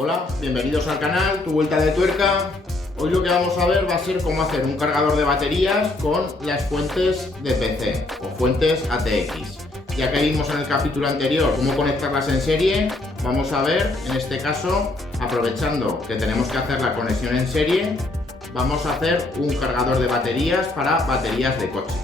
Hola, bienvenidos al canal, tu vuelta de tuerca. Hoy lo que vamos a ver va a ser cómo hacer un cargador de baterías con las fuentes de PC o fuentes ATX. Ya que vimos en el capítulo anterior cómo conectarlas en serie, vamos a ver en este caso, aprovechando que tenemos que hacer la conexión en serie, vamos a hacer un cargador de baterías para baterías de coche.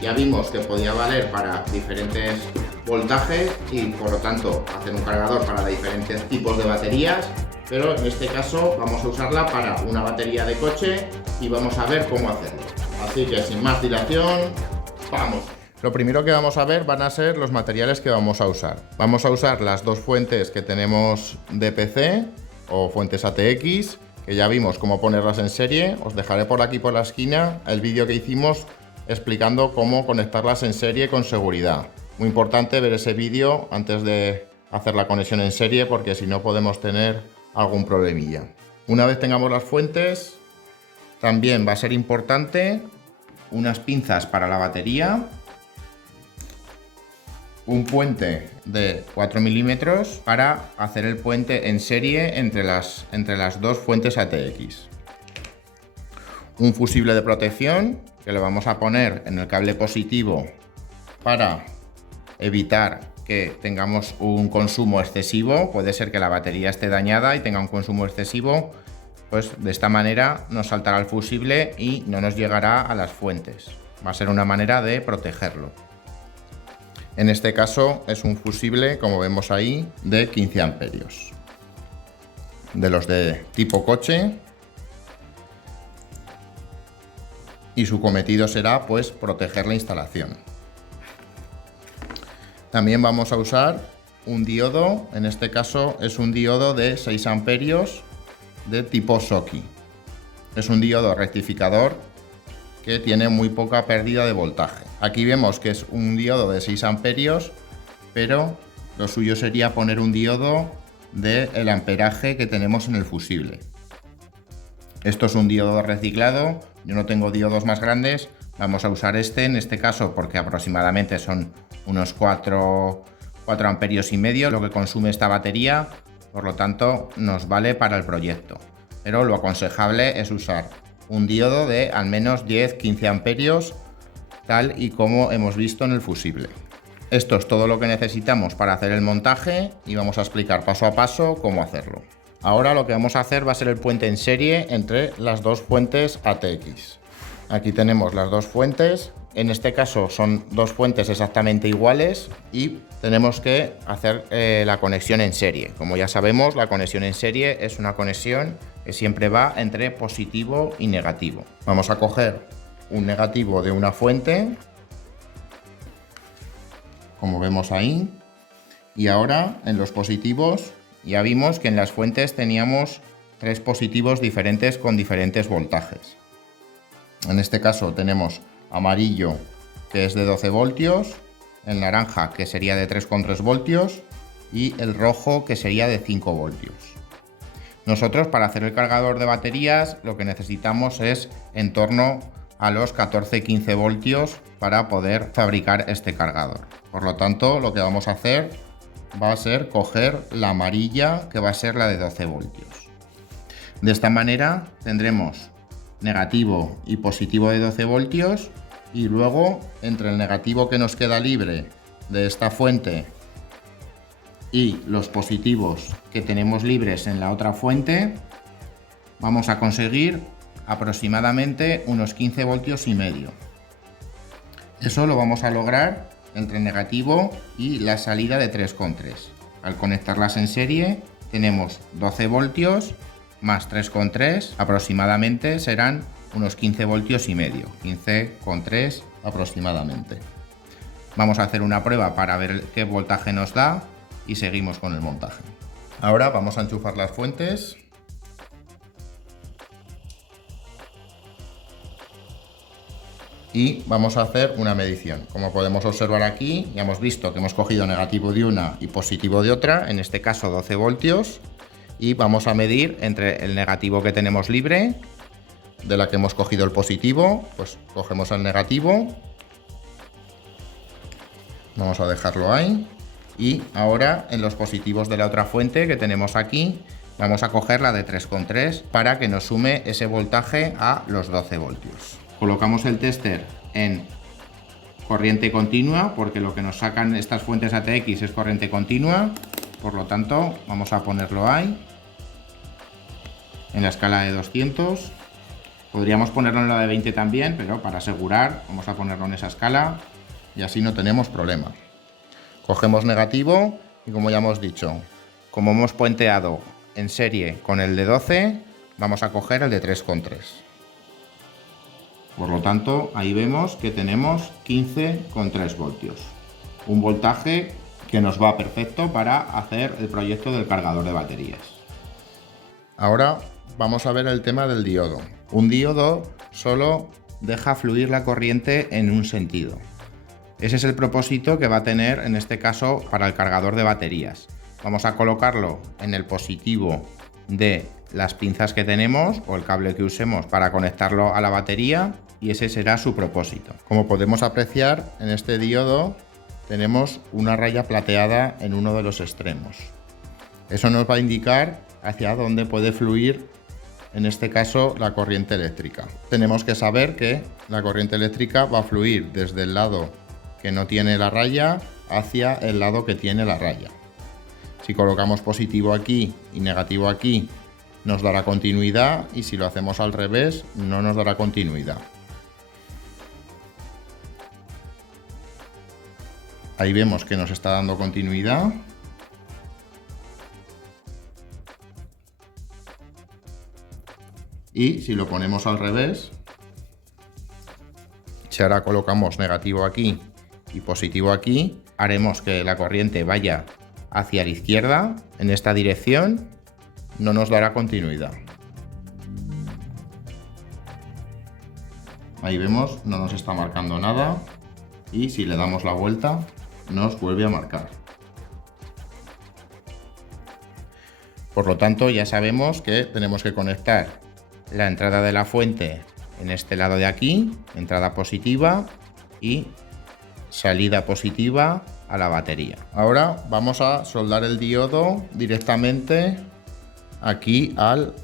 Ya vimos que podía valer para diferentes voltajes y por lo tanto hacer un cargador para diferentes tipos de baterías, pero en este caso vamos a usarla para una batería de coche y vamos a ver cómo hacerlo. Así que sin más dilación, vamos. Lo primero que vamos a ver van a ser los materiales que vamos a usar. Vamos a usar las dos fuentes que tenemos de PC o fuentes ATX, que ya vimos cómo ponerlas en serie. Os dejaré por aquí por la esquina el vídeo que hicimos explicando cómo conectarlas en serie con seguridad. Muy importante ver ese vídeo antes de hacer la conexión en serie, porque si no podemos tener algún problemilla. Una vez tengamos las fuentes, también va a ser importante unas pinzas para la batería, un puente de 4 milímetros para hacer el puente en serie entre las dos fuentes ATX, un fusible de protección que le vamos a poner en el cable positivo para evitar que tengamos un consumo excesivo. Puede ser que la batería esté dañada y tenga un consumo excesivo, pues de esta manera nos saltará el fusible y no nos llegará a las fuentes. Va a ser una manera de protegerlo. En este caso es un fusible, como vemos ahí, de 15 amperios, de los de tipo coche. Y su cometido será pues proteger la instalación. También vamos a usar un diodo, en este caso es un diodo de 6 amperios de tipo Schottky. Es un diodo rectificador que tiene muy poca pérdida de voltaje. Aquí vemos que es un diodo de 6 amperios, pero lo suyo sería poner un diodo del amperaje que tenemos en el fusible. Esto es un diodo reciclado. Yo no tengo diodos más grandes, vamos a usar este en este caso porque aproximadamente son unos 4 amperios y medio lo que consume esta batería, por lo tanto nos vale para el proyecto. Pero lo aconsejable es usar un diodo de al menos 10-15 amperios, tal y como hemos visto en el fusible. Esto es todo lo que necesitamos para hacer el montaje y vamos a explicar paso a paso cómo hacerlo. Ahora lo que vamos a hacer va a ser el puente en serie entre las dos fuentes ATX. Aquí tenemos las dos fuentes, en este caso son dos fuentes exactamente iguales y tenemos que hacer la conexión en serie. Como ya sabemos, la conexión en serie es una conexión que siempre va entre positivo y negativo. Vamos a coger un negativo de una fuente, como vemos ahí, y ahora en los positivos ya vimos que en las fuentes teníamos 3 positivos diferentes con diferentes voltajes. En este caso tenemos amarillo, que es de 12 voltios, el naranja, que sería de 3,3 voltios, y el rojo, que sería de 5 voltios. Nosotros, para hacer el cargador de baterías, lo que necesitamos es en torno a los 14-15 voltios para poder fabricar este cargador. Por lo tanto, lo que vamos a hacer va a ser coger la amarilla, que va a ser la de 12 voltios. De esta manera tendremos negativo y positivo de 12 voltios y luego entre el negativo que nos queda libre de esta fuente y los positivos que tenemos libres en la otra fuente, vamos a conseguir aproximadamente unos 15 voltios y medio. Eso lo vamos a lograr entre el negativo y la salida de 3,3. Al conectarlas en serie tenemos 12 voltios más 3,3, aproximadamente serán unos 15 voltios y medio, 15,3 aproximadamente. Vamos a hacer una prueba para ver qué voltaje nos da y seguimos con el montaje. Ahora vamos a enchufar las fuentes. Y vamos a hacer una medición. Como podemos observar aquí, ya hemos visto que hemos cogido negativo de una y positivo de otra, en este caso 12 voltios, y vamos a medir entre el negativo que tenemos libre, de la que hemos cogido el positivo, pues cogemos el negativo, vamos a dejarlo ahí, y ahora en los positivos de la otra fuente que tenemos aquí, Vamos a coger la de 3,3 para que nos sume ese voltaje a los 12 voltios. Colocamos el tester en corriente continua, porque lo que nos sacan estas fuentes ATX es corriente continua. Por lo tanto, vamos a ponerlo ahí, en la escala de 200. Podríamos ponerlo en la de 20 también, pero para asegurar, vamos a ponerlo en esa escala y así no tenemos problema. Cogemos negativo y, como ya hemos dicho, como hemos puenteado en serie con el de 12, vamos a coger el de 3,3. Por lo tanto, ahí vemos que tenemos 15,3 voltios. Un voltaje que nos va perfecto para hacer el proyecto del cargador de baterías. Ahora vamos a ver el tema del diodo. Un diodo solo deja fluir la corriente en un sentido. Ese es el propósito que va a tener en este caso para el cargador de baterías. Vamos a colocarlo en el positivo de las pinzas que tenemos o el cable que usemos para conectarlo a la batería, y ese será su propósito. Como podemos apreciar, en este diodo tenemos una raya plateada en uno de los extremos. Eso nos va a indicar hacia dónde puede fluir, en este caso, la corriente eléctrica. Tenemos que saber que la corriente eléctrica va a fluir desde el lado que no tiene la raya hacia el lado que tiene la raya. Si colocamos positivo aquí y negativo aquí, nos dará continuidad, y si lo hacemos al revés, no nos dará continuidad. Ahí vemos que nos está dando continuidad. Y si lo ponemos al revés, si ahora colocamos negativo aquí y positivo aquí, haremos que la corriente vaya hacia la izquierda en esta dirección, no nos dará continuidad. Ahí vemos, no nos está marcando nada, y si le damos la vuelta nos vuelve a marcar. Por lo tanto, ya sabemos que tenemos que conectar la entrada de la fuente en este lado de aquí, entrada positiva, y salida positiva a la batería. Ahora vamos a soldar el diodo directamente aquí al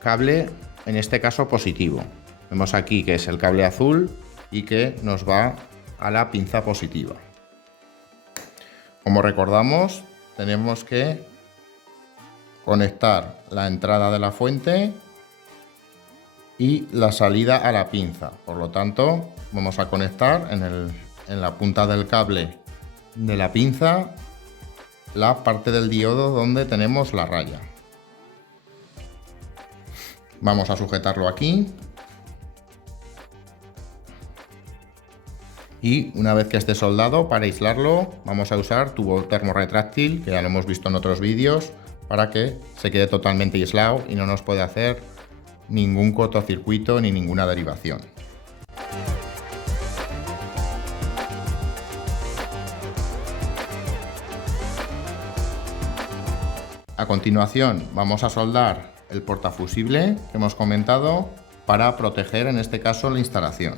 cable, en este caso positivo. Vemos aquí que es el cable azul y que nos va a la pinza positiva. Como recordamos, tenemos que conectar la entrada de la fuente y la salida a la pinza. Por lo tanto, vamos a conectar en la punta del cable de la pinza la parte del diodo donde tenemos la raya. Vamos a sujetarlo aquí. Y una vez que esté soldado, para aislarlo, vamos a usar tubo termorretráctil, que ya lo hemos visto en otros vídeos, para que se quede totalmente aislado y no nos puede hacer ningún cortocircuito ni ninguna derivación. A continuación vamos a soldar el portafusible que hemos comentado para proteger, en este caso, la instalación.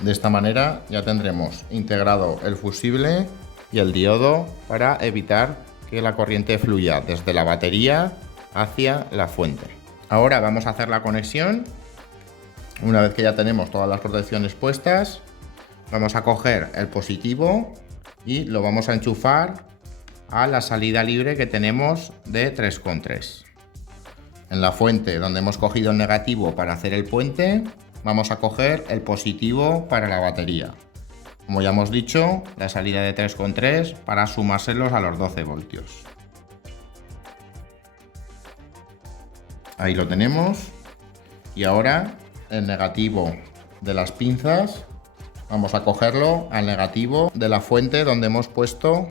De esta manera ya tendremos integrado el fusible y el diodo para evitar que la corriente fluya desde la batería hacia la fuente. Ahora vamos a hacer la conexión. Una vez que ya tenemos todas las protecciones puestas, vamos a coger el positivo y lo vamos a enchufar a la salida libre que tenemos de 3,3. En la fuente donde hemos cogido el negativo para hacer el puente, vamos a coger el positivo para la batería. Como ya hemos dicho, la salida de 3,3 para sumárselos a los 12 voltios. Ahí lo tenemos. Y ahora el negativo de las pinzas vamos a cogerlo al negativo de la fuente donde hemos puesto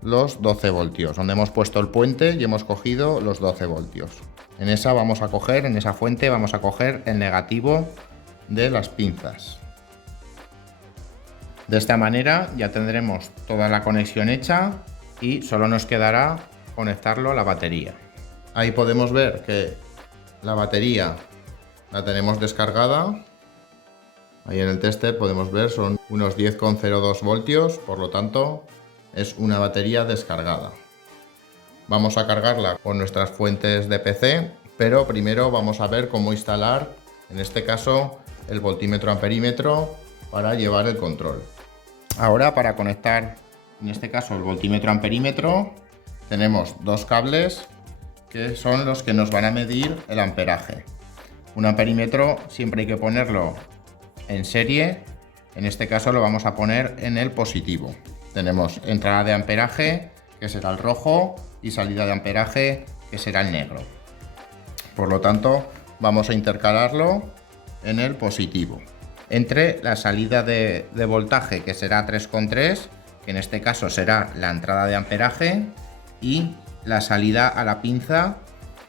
los 12 voltios, donde hemos puesto el puente y hemos cogido los 12 voltios. En esa fuente vamos a coger el negativo de las pinzas. De esta manera ya tendremos toda la conexión hecha y solo nos quedará conectarlo a la batería. Ahí podemos ver que la batería la tenemos descargada. Ahí en el tester podemos ver son unos 10,02 voltios, por lo tanto es una batería descargada. Vamos a cargarla con nuestras fuentes de PC, pero primero vamos a ver cómo instalar, en este caso, el voltímetro amperímetro para llevar el control. Ahora, para conectar, en este caso, el voltímetro amperímetro, tenemos dos cables que son los que nos van a medir el amperaje. Un amperímetro siempre hay que ponerlo en serie, en este caso lo vamos a poner en el positivo. Tenemos entrada de amperaje, que será el rojo, y salida de amperaje, que será el negro. Por lo tanto, vamos a intercalarlo en el positivo. Entre la salida de voltaje, que será 3,3, que en este caso será la entrada de amperaje, y la salida a la pinza,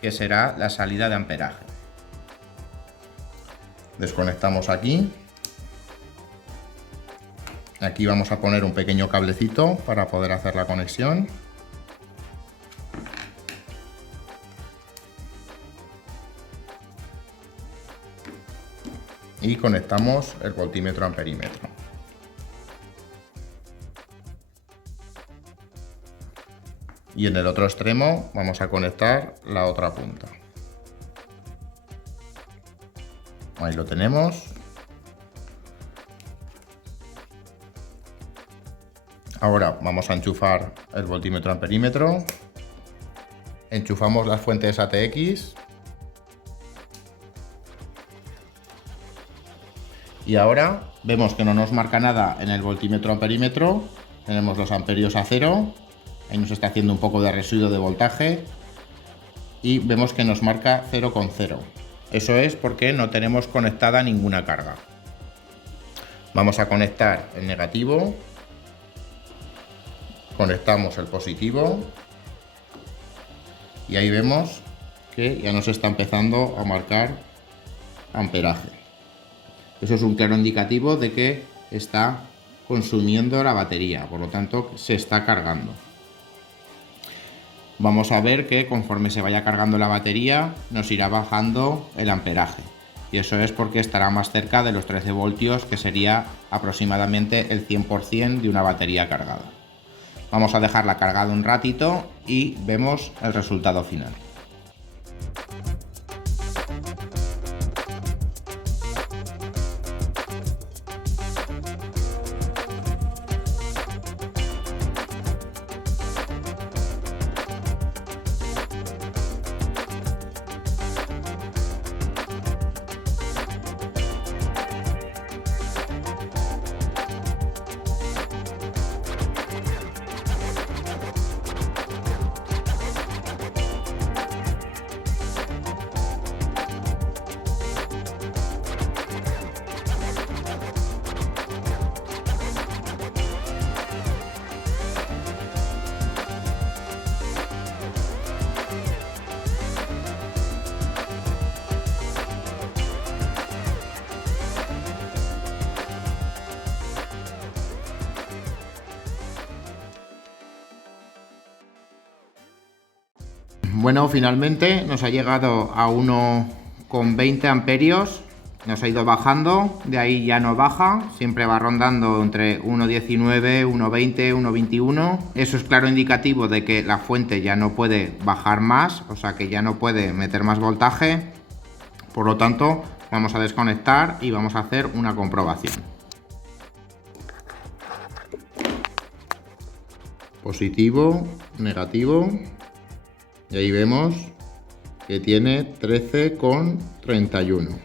que será la salida de amperaje. Desconectamos aquí. Aquí vamos a poner un pequeño cablecito para poder hacer la conexión. Y conectamos el voltímetro amperímetro. Y en el otro extremo vamos a conectar la otra punta. Ahí lo tenemos. Ahora vamos a enchufar el voltímetro amperímetro. Enchufamos las fuentes ATX. Y ahora vemos que no nos marca nada en el voltímetro amperímetro. Tenemos los amperios a 0. Ahí nos está haciendo un poco de residuo de voltaje. Y vemos que nos marca 0,0. Eso es porque no tenemos conectada ninguna carga. Vamos a conectar el negativo. Conectamos el positivo. Y ahí vemos que ya nos está empezando a marcar amperaje. Eso es un claro indicativo de que está consumiendo la batería, por lo tanto se está cargando. Vamos a ver que conforme se vaya cargando la batería nos irá bajando el amperaje. Y eso es porque estará más cerca de los 13 voltios, que sería aproximadamente el 100% de una batería cargada. Vamos a dejarla cargada un ratito y vemos el resultado final. Bueno, finalmente nos ha llegado a 1,20 amperios, nos ha ido bajando, de ahí ya no baja, siempre va rondando entre 1,19, 1,20, 1,21. Eso es claro indicativo de que la fuente ya no puede bajar más, o sea que ya no puede meter más voltaje. Por lo tanto, vamos a desconectar y vamos a hacer una comprobación. Positivo, negativo. Y ahí vemos que tiene 13,31.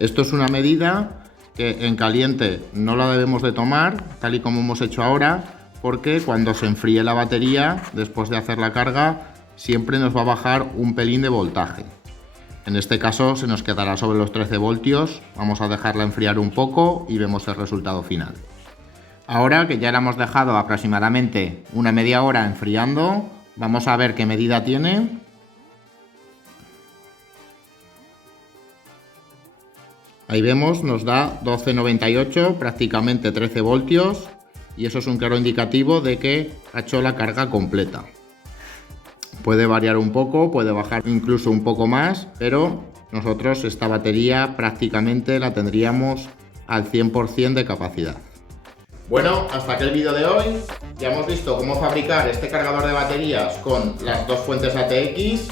Esto es una medida que en caliente no la debemos de tomar, tal y como hemos hecho ahora, porque cuando se enfríe la batería, después de hacer la carga, siempre nos va a bajar un pelín de voltaje. En este caso se nos quedará sobre los 13 voltios, vamos a dejarla enfriar un poco y vemos el resultado final. Ahora que ya la hemos dejado aproximadamente una media hora enfriando, vamos a ver qué medida tiene. Ahí vemos, nos da 12,98, prácticamente 13 voltios. Y eso es un claro indicativo de que ha hecho la carga completa. Puede variar un poco, puede bajar incluso un poco más, pero nosotros esta batería prácticamente la tendríamos al 100% de capacidad. Bueno, hasta aquí el vídeo de hoy. Ya hemos visto cómo fabricar este cargador de baterías con las dos fuentes ATX.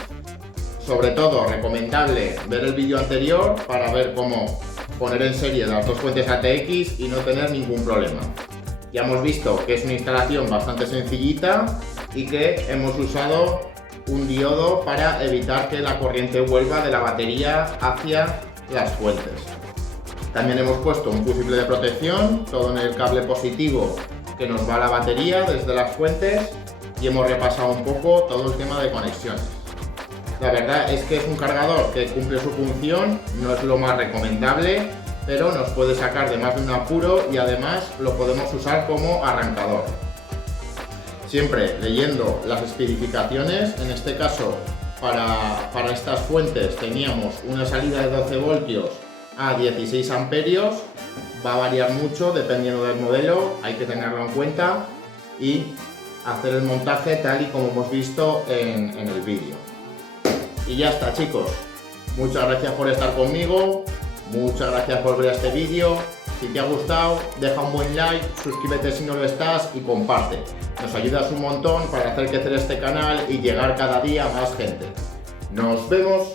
Sobre todo, recomendable ver el vídeo anterior para ver cómo poner en serie las dos fuentes ATX y no tener ningún problema. Ya hemos visto que es una instalación bastante sencillita y que hemos usado un diodo para evitar que la corriente vuelva de la batería hacia las fuentes. También hemos puesto un fusible de protección, todo en el cable positivo que nos va a la batería desde las fuentes, y hemos repasado un poco todo el tema de conexiones. La verdad es que es un cargador que cumple su función, no es lo más recomendable, pero nos puede sacar de más de un apuro y además lo podemos usar como arrancador. Siempre leyendo las especificaciones, en este caso para estas fuentes teníamos una salida de 12 voltios a 16 amperios, va a variar mucho dependiendo del modelo, hay que tenerlo en cuenta y hacer el montaje tal y como hemos visto en el vídeo. Y ya está, chicos, muchas gracias por estar conmigo, muchas gracias por ver este vídeo. Si te ha gustado, deja un buen like, suscríbete si no lo estás y comparte. Nos ayudas un montón para hacer crecer este canal y llegar cada día a más gente. ¡Nos vemos!